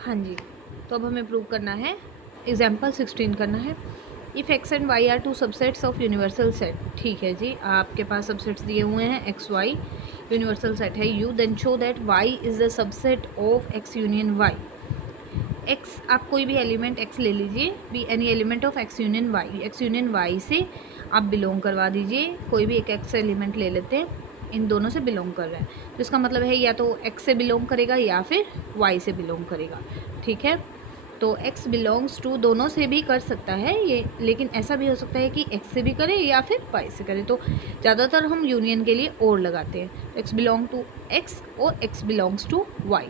हाँ जी, तो अब हमें प्रूव करना है, एग्जाम्पल 16 करना है। If X and Y are two subsets of universal set. ठीक है जी, आपके पास सबसेट्स दिए हुए हैं, एक्स वाई यूनिवर्सल सेट है U, then show that Y is the subset of X union Y. X, आप कोई भी एलिमेंट एक्स ले लीजिए, be any element of X union Y, X union Y से आप बिलोंग करवा दीजिए। कोई भी एक एक्स एलिमेंट ले लेते हैं, इन दोनों से बिलोंग कर रहा है, तो इसका मतलब है या तो एक्स से बिलोंग करेगा या फिर वाई से बिलोंग करेगा। ठीक है, तो एक्स बिलोंग्स टू दोनों से भी कर सकता है ये, लेकिन ऐसा भी हो सकता है कि एक्स से भी करे या फिर वाई से करे, तो ज़्यादातर हम यूनियन के लिए और लगाते हैं। तो एक्स बिलोंग टू एक्स और एक्स बिलोंग्स टू वाई।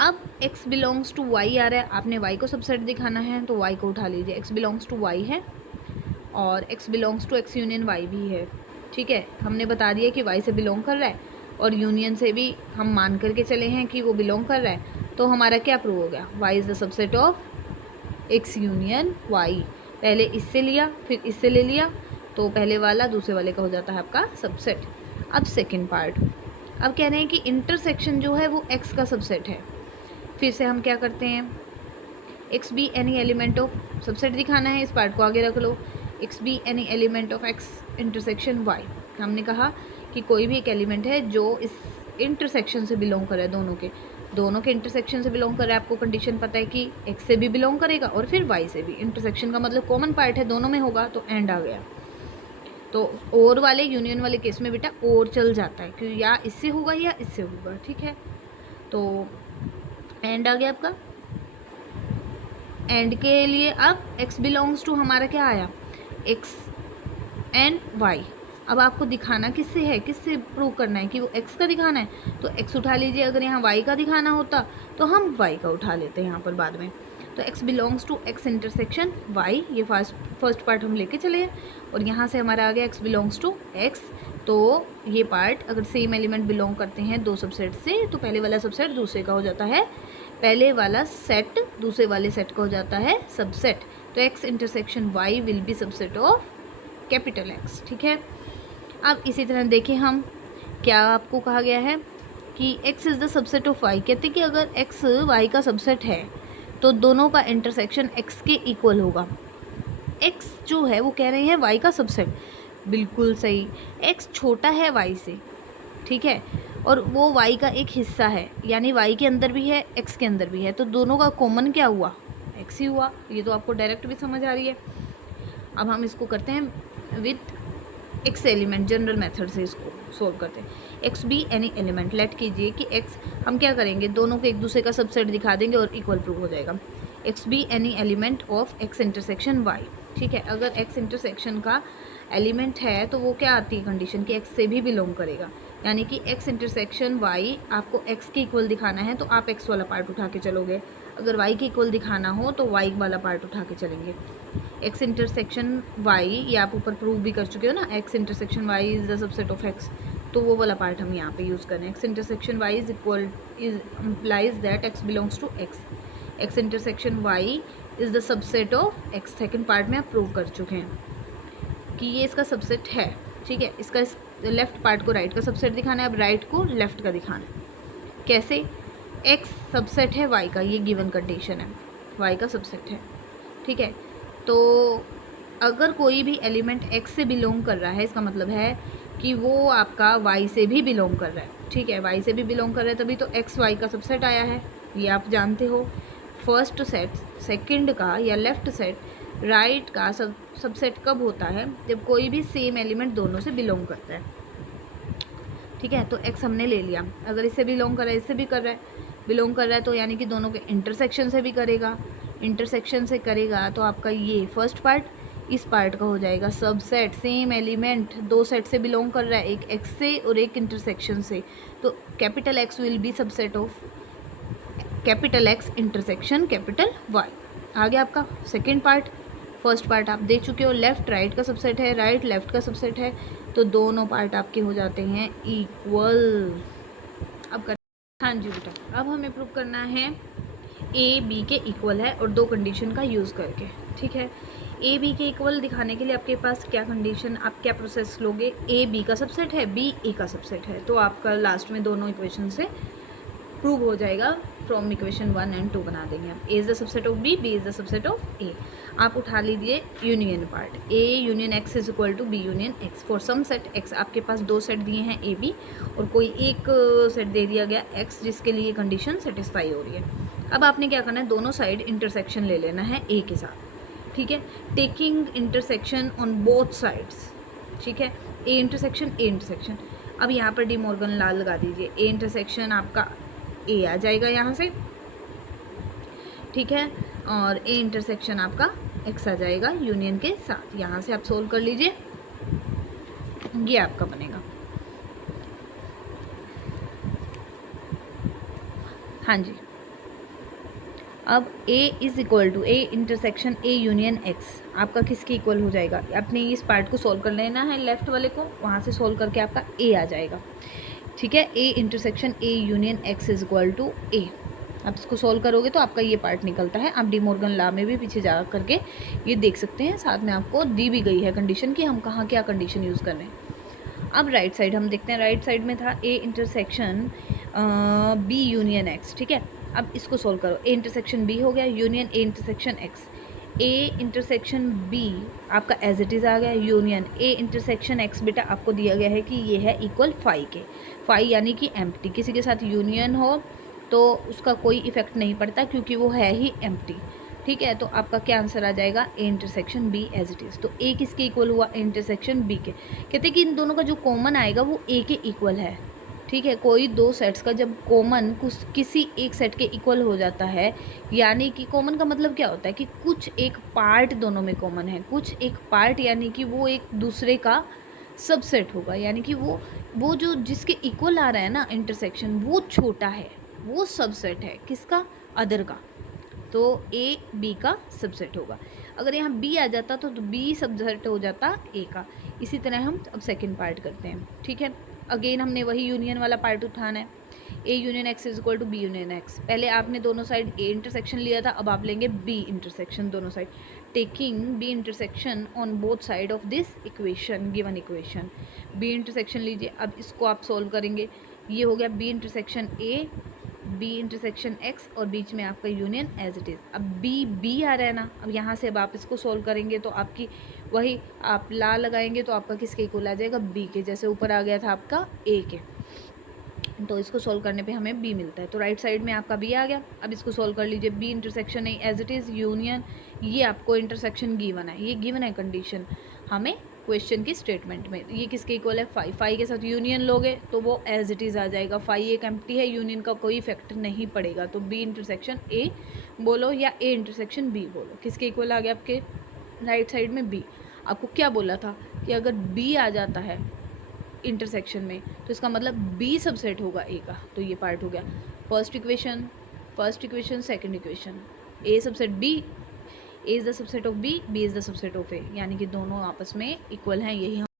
अब x बिलोंग्स टू y आ रहा है, आपने y को सबसेट दिखाना है तो y को उठा लीजिए, x बिलोंग्स टू y है और x belongs to x union y भी है। ठीक है, हमने बता दिया कि y से बिलोंग कर रहा है और यूनियन से भी हम मान करके चले हैं कि वो बिलोंग कर रहा है, तो हमारा क्या प्रूव हो गया, y is the subset of x union y। पहले इससे लिया फिर इससे ले लिया, तो पहले वाला दूसरे वाले का हो जाता है आपका सबसेट। अब सेकेंड पार्ट, अब कह रहे हैं कि इंटरसेक्शन जो है वो x का सबसेट है। फिर से हम क्या करते हैं, X be any element of, subset दिखाना है, इस पार्ट को आगे रख लो, X be any element of X intersection Y. हमने कहा कि कोई भी एक एलिमेंट है जो इस इंटरसेक्शन से बिलोंग कर रहा है, दोनों के इंटरसेक्शन से बिलोंग कर रहा है। आपको कंडीशन पता है कि एक्स से भी बिलोंग करेगा और फिर वाई से भी। इंटरसेक्शन का मतलब कॉमन पार्ट है, दोनों में होगा, तो एंड आ गया। तो और वाले यूनियन वाले केस में बेटा और चल जाता है, क्योंकि या इससे होगा या इससे होगा। ठीक है, तो एंड आ गया आपका। एंड के लिए अब x बिलोंग्स टू हमारा क्या आया, x एंड y। अब आपको दिखाना किससे है, किससे प्रूव करना है कि वो x का दिखाना है, तो x उठा लीजिए। अगर यहाँ y का दिखाना होता तो हम y का उठा लेते हैं यहाँ पर बाद में। तो x belongs to x intersection y, ये फर्स्ट पार्ट हम लेके चले हैं, और यहाँ से हमारा आ गया x बिलोंग्स टू x। तो ये पार्ट अगर सेम एलिमेंट बिलोंग करते हैं दो सबसेट से, तो पहले वाला सबसेट दूसरे का हो जाता है, पहले वाला सेट दूसरे वाले सेट का हो जाता है सबसेट। तो x intersection y will be subset of capital X। ठीक है, अब इसी तरह देखें हम, क्या आपको कहा गया है कि x is the subset of y। कहते कि अगर x y का सबसेट है तो दोनों का इंटरसेक्शन x के इक्वल होगा। x जो है वो कह रहे हैं y का सबसेट, बिल्कुल सही, x छोटा है y से। ठीक है, और वो y का एक हिस्सा है, यानी y के अंदर भी है x के अंदर भी है, तो दोनों का कॉमन क्या हुआ, x ही हुआ। ये तो आपको डायरेक्ट भी समझ आ रही है। अब हम इसको करते हैं with x element, general method से इसको सोल्व करते हैं। X be any element, let कीजिए कि x, हम क्या करेंगे, दोनों को एक दूसरे का सबसेट दिखा देंगे और इक्वल प्रूव हो जाएगा। X be any element of x intersection y। ठीक है, अगर x इंटरसेक्शन का एलिमेंट है तो वो क्या आती है कंडीशन कि x से भी बिलोंग करेगा, यानी कि x इंटरसेक्शन y आपको x के इक्वल दिखाना है तो आप x वाला पार्ट उठा के चलोगे, अगर y के इक्वल दिखाना हो तो y वाला पार्ट उठा के चलेंगे। x इंटरसेक्शन y, ये आप ऊपर प्रूव भी कर चुके हो ना, x intersection y is the subset of x, तो वो वाला पार्ट हम यहाँ पे यूज़ करें। x intersection y is equal is implies that x belongs to x intersection y is the subset of x। Second part में आप prove कर चुके हैं कि ये इसका सबसेट है। ठीक है, इसका लेफ्ट पार्ट को राइट का सबसेट दिखाना है, अब राइट को लेफ्ट का दिखाना है। कैसे, x सबसेट है y का, ये गिवन कंडीशन है, y का सबसेट है। ठीक है, तो अगर कोई भी एलिमेंट x से बिलोंग कर रहा है, इसका मतलब है कि वो आपका y से भी बिलोंग कर रहा है। ठीक है, y से भी बिलोंग कर रहा है, तभी तो x y का सबसेट आया है, ये आप जानते हो। फर्स्ट सेट सेकंड का या लेफ्ट सेट राइट का सबसेट कब होता है, जब कोई भी सेम एलिमेंट दोनों से बिलोंग करता है। ठीक है, तो x हमने ले लिया, अगर इससे बिलोंग कर रहा है, इससे भी कर रहा है, बिलोंग कर रहा है, तो यानी कि दोनों के इंटरसेक्शन से भी करेगा, इंटरसेक्शन से करेगा तो आपका ये फर्स्ट पार्ट इस पार्ट का हो जाएगा सबसेट। सेम एलिमेंट दो सेट से बिलोंग कर रहा है, एक x से और एक इंटरसेक्शन से, तो capital X will be subset of capital X intersection capital Y। आ गया आपका सेकेंड पार्ट। फर्स्ट पार्ट आप देख चुके हो, लेफ्ट राइट का सबसेट है, राइट लेफ्ट का सबसेट है, तो दोनों पार्ट आपके हो जाते हैं इक्वल। अब कर, हाँ जी बेटा, अब हमें प्रूव करना है ए बी के इक्वल है और दो कंडीशन का यूज़ करके। ठीक है, ए बी के इक्वल दिखाने के लिए आपके पास क्या कंडीशन, आप क्या प्रोसेस लोगे, ए बी का सबसेट है, बी ए का सबसेट है, तो आपका लास्ट में दोनों इक्वेशन से प्रूव हो जाएगा फ्रॉम इक्वेशन 1 एंड 2 बना देंगे हम। A is the subset of B, B is the subset of A. आप उठा लीजिए union part, A union X is equal to B union X. For some set X, आपके पास दो सेट दिए हैं ए बी, और कोई एक सेट दे दिया गया एक्स जिसके लिए कंडीशन सेटिस्फाई हो रही है। अब आपने क्या करना है, दोनों साइड इंटरसेक्शन ले लेना है ए के साथ, ठीक है। Taking intersection on both sides, ठीक है, ए इंटरसेक्शन ए इंटरसेक्शन। अब यहाँ पर डी मॉर्गन लॉ लगा दीजिए, ए इंटरसेक्शन आपका ए आ जाएगा यहाँ से, ठीक है, और ए इंटरसेक्शन आपका एक्स आ जाएगा यूनियन के साथ। यहाँ से आप सोल्व कर लीजिए, ये आपका बनेगा। हाँ जी, अब A is equal to A intersection A union X आपका किसके इक्वल हो जाएगा। अपने इस पार्ट को सॉल्व कर लेना है, लेफ्ट वाले को, वहाँ से सॉल्व करके आपका A आ जाएगा, ठीक है। A intersection A union X is equal to A. आप इसको सॉल्व करोगे तो आपका ये पार्ट निकलता है। आप डी मॉर्गन लॉ में भी पीछे जा करके ये देख सकते हैं, साथ में आपको दी भी गई है कंडीशन कि हम कहाँ क्या कंडीशन यूज़ कर रहे हैं। अब राइट साइड हम देखते हैं, राइट साइड में था A intersection B union X, ठीक है। अब इसको सोल्व करो, ए इंटरसेक्शन बी हो गया union A intersection X. A intersection B आपका एज इट इज़ आ गया यूनियन ए इंटरसेक्शन एक्स। बेटा आपको दिया गया है कि ये है इक्वल फाई के, फाई यानी कि एम्प्टी। किसी के साथ यूनियन हो तो उसका कोई इफेक्ट नहीं पड़ता क्योंकि वो है ही एम्प्टी, ठीक है। तो आपका क्या आंसर आ जाएगा, A intersection B as it is. तो ए किसके इक्वल हुआ, ए इंटरसेक्शन बी के। कहते हैं कि इन दोनों का जो कॉमन आएगा वो ए के इक्वल है, ठीक है। कोई दो सेट्स का जब कॉमन कुछ किसी एक सेट के इक्वल हो जाता है, यानी कि कॉमन का मतलब क्या होता है कि कुछ एक पार्ट दोनों में कॉमन है, कुछ एक पार्ट यानी कि वो एक दूसरे का सबसेट होगा, यानी कि वो जो जिसके इक्वल आ रहा है ना इंटरसेक्शन, वो छोटा है, वो सबसेट है किसका, अदर का। तो ए बी का सबसेट होगा। अगर यहाँ बी आ जाता तो बी सबसेट हो जाता ए का। इसी तरह हम अब सेकंड पार्ट करते हैं, ठीक है। अगेन हमने वही यूनियन वाला पार्ट उठाना है, A union X is equal to B union X. पहले आपने दोनों साइड ए इंटरसेक्शन लिया था, अब आप लेंगे बी इंटरसेक्शन दोनों side. Taking B intersection on both side of this equation, given equation. B intersection लीजिए, अब इसको आप सोल्व करेंगे। ये हो गया B intersection A, B intersection X, और बीच में आपका यूनियन एज इट इज़। अब बी आ रहा है ना, अब यहाँ से अब आप इसको सोल्व करेंगे तो आपकी वही आप ला लगाएंगे तो आपका किसके इक्वल आ जाएगा, बी के। जैसे ऊपर आ गया था आपका ए के, तो इसको सोल्व करने पे हमें बी मिलता है। तो राइट साइड में आपका बी आ गया। अब इसको सोल्व कर लीजिए, B intersection A as it is union, ये आपको इंटरसेक्शन गिवन है, ये गिवन है कंडीशन हमें क्वेश्चन की स्टेटमेंट में। ये किसके इक्वल है, फाई। फाई के साथ यूनियन लोगे तो वो एज इट इज़ आ जाएगा। फाई एक एम्प्टी है, यूनियन का कोई इफेक्ट नहीं पड़ेगा। तो बी इंटरसेक्शन ए बोलो या ए इंटरसेक्शन बी बोलो, किसके इक्वल आ गया आपके राइट साइड में, बी। आपको क्या बोला था कि अगर बी आ जाता है इंटरसेक्शन में तो इसका मतलब बी सबसेट होगा ए का। तो ये पार्ट हो गया first equation second equation. A subset B, A is the subset of B, B is the subset of A, यानी कि दोनों आपस में इक्वल हैं, यही